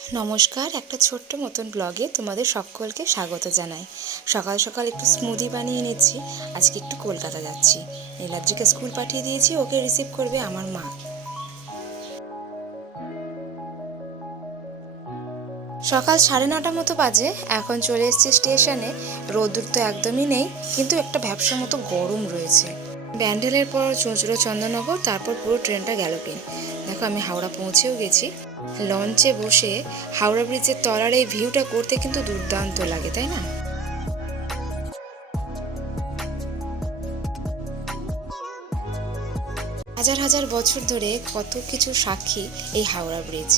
নমস্কার, একটা ছোট্ট মতন ব্লগে তোমাদের সকলকে স্বাগত জানাই। সকাল সকাল একটু স্মুদি বানিয়ে নিচ্ছি, আজকে একটু কলকাতা যাচ্ছি। নীলাদ্রিকে স্কুল পাঠিয়ে দিয়েছি, ওকে রিসিভ করবে আমার মা। সকাল সাড়ে নটা মতো বাজে, এখন চলে এসেছি স্টেশনে। রোদ্দুর তো একদমই নেই, কিন্তু একটা ব্যবসার মতো গরম রয়েছে। ব্যান্ডেলের পর চুঁচুড়ো চন্দননগর, তারপর পুরো ট্রেনটা গেল দেখো আমি হাওড়া পৌঁছেও গেছি। লঞ্চে বসে হাওড়া ব্রিজের তলার এই ভিউটা করতে কিন্তু দুর্দান্ত লাগে, তাই না? হাজার হাজার বছর ধরে কত কিছু সাক্ষী এই হাওড়া ব্রিজ।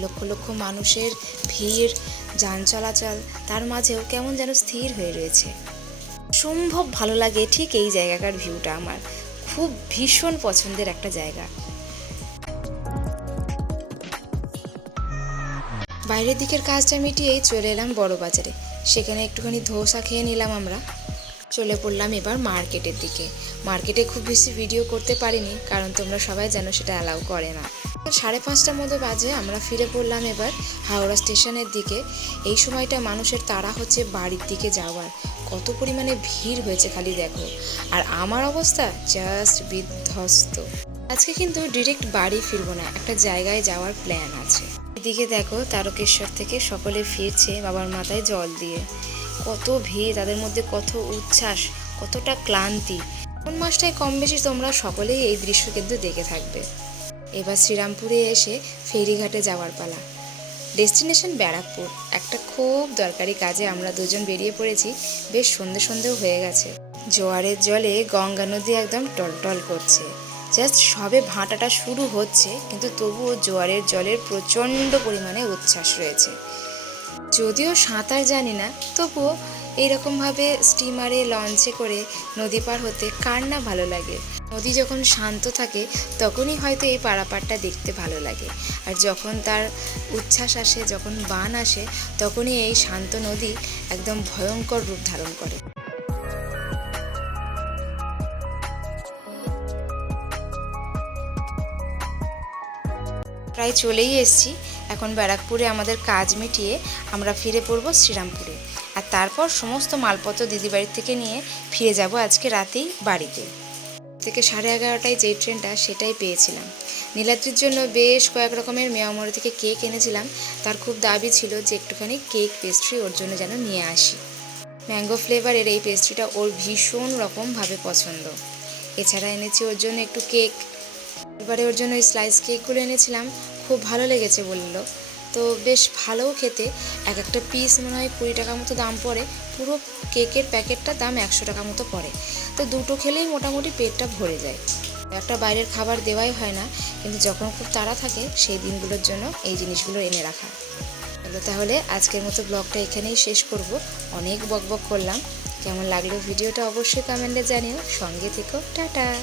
লক্ষ লক্ষ মানুষের ভিড়, যান চলাচল, তার মাঝেও কেমন যেন স্থির হয়ে রয়েছে। সম্ভব ভালো লাগে ঠিক এই জায়গাকার ভিউটা আমার। খুব ভীষণ পছন্দের একটা জায়গা। বাইরের দিকের কাজটা মিটিয়েই চলে এলাম বড় বাজারে। সেখানে একটুখানি ধোসা খেয়ে নিলাম আমরা। চলে পড়লাম এবার মার্কেটের দিকে। মার্কেটে খুব বেশি ভিডিও করতে পারিনি, কারণ তোমরা সবাই জানো সেটা অ্যালাউ করে না। সাড়ে পাঁচটার মতো বাজে, আমরা ফিরে পড়লাম এবার হাওড়া স্টেশনের দিকে। এই সময়টা মানুষের তাড়া হচ্ছে বাড়ির দিকে যাওয়ার। কত পরিমাণে ভিড় হয়েছে খালি দেখো। আর আমার অবস্থা জাস্ট বিধ্বস্ত। আজকে কিন্তু ডিরেক্ট বাড়ি ফিরবো না, একটা জায়গায় যাওয়ার প্ল্যান আছে। এদিকে দেখো তারকেশ্বর থেকে সকলে ফিরছে বাবার মাথায় জল দিয়ে। কত ভিড়, তাদের মধ্যে কত উচ্ছ্বাস, কতটা ক্লান্তি। কোন মাসটায় কম বেশি তোমরা সকলেই এই দৃশ্য কিন্তু দেখে থাকবে। এবার শ্রীরামপুরে এসে ফেরিঘাটে যাওয়ার পালা। ডেস্টিনেশন ব্যারাকপুর, একটা খুব দরকারি কাজে আমরা দুজন বেরিয়ে পড়েছি, বেশ সন্ধে সন্ধেও হয়ে গেছে। জোয়ারের জলে গঙ্গা নদী একদম টলটল করছে। জাস্ট সবে ভাঁটাটা শুরু হচ্ছে, কিন্তু তবুও জোয়ারের জলের প্রচণ্ড পরিমাণে উচ্ছ্বাস রয়েছে। যদিও সাঁতার জানি না, তবুও এইরকমভাবে স্টিমারে, লঞ্চে করে নদী পার হতে কার না ভালো লাগে। নদী যখন শান্ত থাকে, তখনই হয়তো এই পারাপারটা দেখতে ভালো লাগে। আর যখন তার উচ্ছ্বাস আসে, যখন বান আসে, তখনই এই শান্ত নদী একদম ভয়ঙ্কর রূপ ধারণ করে। প্রায় চলেই এসেছি। এখন ব্যারাকপুরে আমাদের কাজ মিটিয়ে আমরা ফিরে পড়ব শ্রীরামপুরে। আর তারপর সমস্ত মালপত্র দিদিবাড়ির থেকে নিয়ে ফিরে যাব আজকে রাতেই বাড়িতে। থেকে সাড়ে এগারোটায় যেই ট্রেনটা, সেটাই পেয়েছিলাম। নীলাদ্রির জন্য বেশ কয়েক রকমের মেয়ামরি থেকে কেক এনেছিলাম। তার খুব দাবি ছিল যে একটুখানি কেক পেস্ট্রি ওর জন্য যেন নিয়ে আসি। ম্যাঙ্গো ফ্লেভারের এই পেস্ট্রিটা ওর ভীষণ রকমভাবে পছন্দ। এছাড়া এনেছি ওর জন্য একটু কেক। এবারে ওর জন্য স্লাইস কেকগুলো এনেছিলাম, খুব ভালো লেগেছে বলল। তো বেশ ভালোও খেতে। এক একটা পিস মনে হয় কুড়ি টাকা মতো দাম পড়ে, পুরো কেকের প্যাকেটটা দাম একশো টাকা মতো পড়ে। তো দুটো খেলেই মোটামুটি পেটটা ভরে যায়। একটা বাইরের খাবার দেওয়াই হয় না, কিন্তু যখন খুব তাড়া থাকে, সেই দিনগুলোর জন্য এই জিনিসগুলো এনে রাখা। তাহলে আজকের মতো ব্লগটা এখানেই শেষ করব। অনেক বকবক করলাম। কেমন লাগল ভিডিওটা অবশ্যই কমেন্টে জানিও। সঙ্গে থেকো, টাটা!